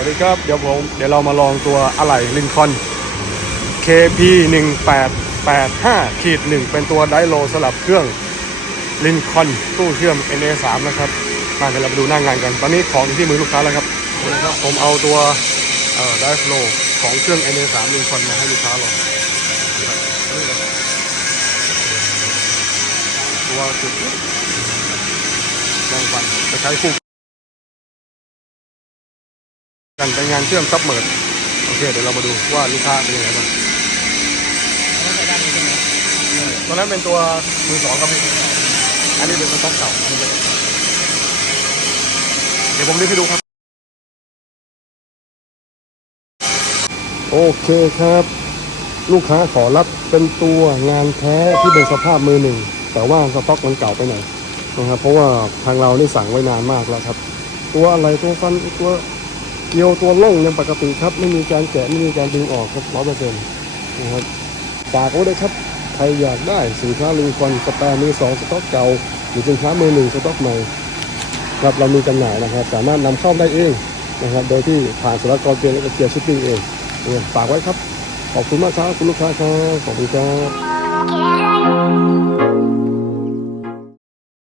วัสดีครับ เดี๋ยวผมเดี๋ยวเรามาลองตัวอะไหล่ลินคอน KP 1885ขีดหนึ่งเป็นตัวไดโลสลับเครื่องลินคอนตู้เชื่อม NA3 นะครับมาเดี๋ยวเราไปดูหน้างงานกัน ตอนนี้ของอยู่ที่มือลูกค้าแล้วครับนะครับ ผมเอาตัวไดโลของเครื่อง NA3 ลินคอนมาให้ลูกค้าลองตัวจุดลองฟันจะใช้คู่ กันเป็นงานเชื่อมซับเมิร์ดโอเคเดี๋ยวเรามาดูว่าลูกค้าเป็นยังไงบ้างตัวนั้นเป็นตัวมือสองครับพี่อันนี้เป็นสต็อกเก่าเป็นเดี๋ยวผมรีบให้ดูครับ โอเคครับ ลูกค้าขอรับเป็นตัวงานแท้ที่เป็นสภาพมือหนึ่ง แต่ว่าสต็อกมันเก่าไปหน่อยนะครับเพราะว่าทางเรานี่สั่งไว้นานมากแล้วครับ ตัวอะไรตัวฟันตัว เกลียวตัวล่องยังปกติครับ ไม่มีการแกะไม่มีการดึงออกครับร้อยเปอร์เซ็นต์นะครับฝากไว้เลยครับใครอยากได้สินค้าลิงคอนสแปร์มือสองสต็อกเก่าหรือสินค้ามือหนึ่งสต็อกใหม่ครับเรามีจำหน่ายนะครับ สามารถนำเข้าได้เองนะครับ โดยที่ผ่านสุรกรเกียร์และเกียร์ชิปปิ้งเองฝากไว้ครับ ขอบคุณมากครับคุณลูกค้าครับขอบคุณครับ